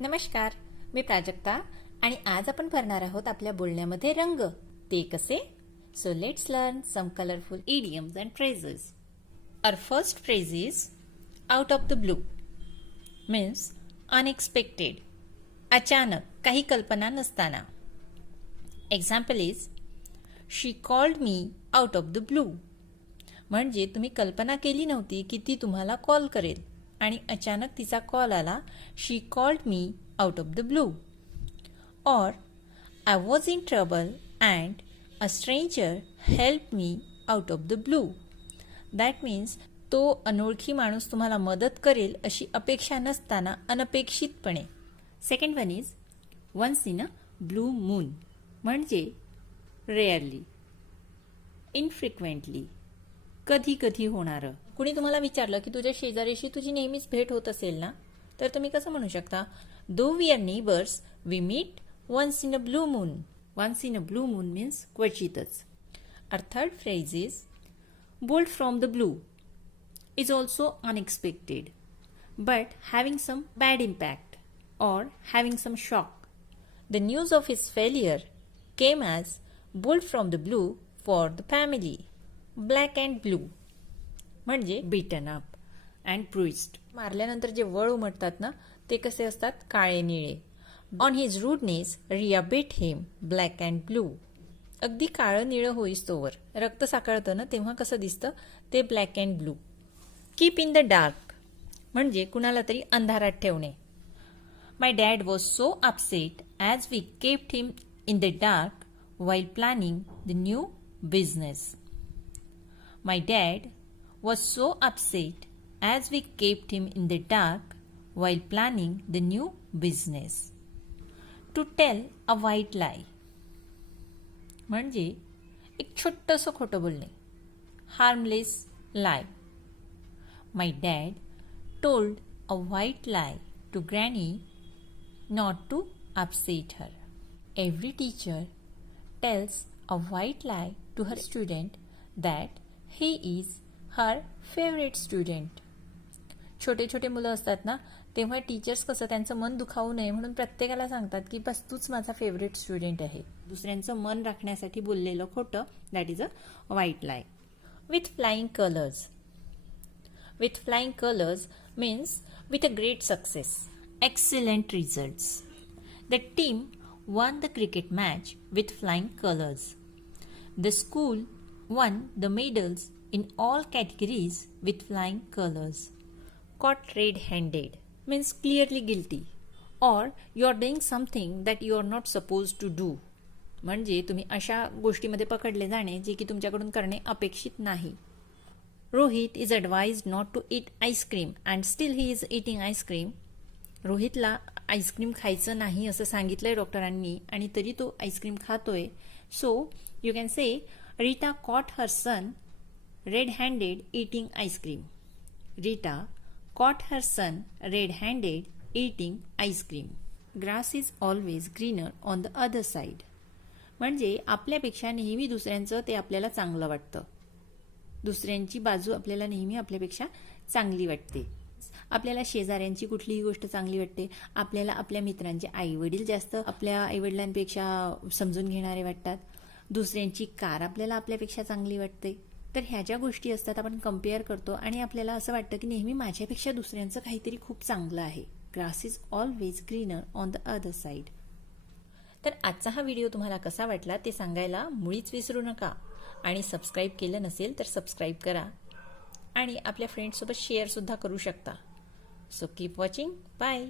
नमस्कार मी प्राजक्ता आणि आज आपण भरणार आहोत आपल्या बोलण्यामध्ये रंग. ते कसे? So let's learn some colourful idioms and phrases our first phrase is out of the blue means unexpected अचानक काही कल्पना नसताना. Example is she called me out of the blue म्हणजे तुम्ही कल्पना केली नव्हती की ती तुम्हाला कॉल करेल. आणि अचानक तिचा कॉल आला. She called me out of the blue और I was in trouble and a stranger help me out of the blue that means तो अनोळखी माणूस तुम्हाला मदत करेल अशी अपेक्षा नसताना अनपेक्षितपणे. Second one is once in a blue moon म्हणजे रेअरली इनफ्रिक्वेंटली कधी कधी होणारं. कुणी तुम्हाला विचारलं की तुझ्या शेजारीशी तुझी नेहमीच भेट होत असेल ना? तर तुम्ही कसं म्हणू शकता? Though we are neighbours we meet once in a blue moon once in a blue moon means क्वचितच. Our third phrase is bolt from the blue is also unexpected but having some bad impact or having some shock the news of his failure came as bolt from the blue for the family black and blue म्हणजे beaten up and bruised मारल्यानंतर जे वळ उमटतात ना ते कसे असतात? काळे निळे. On his rudeness Riya beat him black and blue अगदी काळं निळं होईस तोवर रक्त साकळतं ना तेव्हा कसं दिसतं? ते black and blue keep in the dark म्हणजे कुणाला तरी अंधारात ठेवणे. My dad was so upset as we kept him in the dark while planning the new business my dad was so upset as we kept him in the dark while planning the new business to tell a white lie म्हणजे एक छोटंसं खोटं बोलणे harmless lie My dad told a white lie to Granny not to upset her. Every teacher tells a white lie to her student that he is her favourite student छोटे छोटे मुलं असतात ना तेव्हा टीचर्स कसं त्यांचं मन दुखावू नये म्हणून प्रत्येकाला सांगतात की बस तूच माझा फेवरेट स्टुडंट आहे. दुसऱ्यांचं मन राखण्यासाठी बोललेलं खोटं that is a white lie with flying colours with flying colours means with a great success excellent result the team won the cricket match with flying colours the school won the medals in all categories with flying colors. Caught red handed means clearly guilty or you are doing something that you are not supposed to do. म्हणजे तुम्ही अशा गोष्टीमध्ये पकडले जाणे जे की तुमच्याकडून करणे अपेक्षित नाही Rohit is advised not to eat ice cream and still he is eating ice cream रोहितला आईस्क्रीम खायचं नाही असं सांगितलंय डॉक्टरांनी आणि तरी तो आईस्क्रीम खातोय so you can say Rita caught her son red handed eating ice cream Rita caught her son red handed eating ice cream grass is always greener on the other side म्हणजे आपल्यापेक्षा नेहमी दुसऱ्यांचं ते आपल्याला चांगलं वाटतं. दुसऱ्यांची बाजू आपल्याला नेहमी आपल्यापेक्षा चांगली वाटते. आपल्याला शेजाऱ्यांची कुठलीही गोष्ट चांगली वाटते. आपल्याला आपल्या मित्रांचे आई वडील जास्त आपल्या आईवडिलांपेक्षा समजून घेणारे वाटतात. दुसऱ्यांची कार आपल्याला आपल्यापेक्षा चांगली वाटते. तर ह्या ज्या गोष्टी असतात आपण कंपेअर करतो आणि आपल्याला असं वाटतं की नेहमी माझ्यापेक्षा दुसऱ्यांचं काहीतरी खूप चांगलं आहे. Grass is always greener on the other side तर आजचा हा व्हिडिओ तुम्हाला कसा वाटला ते सांगायला मुळीच विसरू नका. आणि सबस्क्राईब केलं नसेल तर सबस्क्राईब करा. आणि आपल्या फ्रेंड्ससोबत शेअरसुद्धा करू शकता. So keep watching bye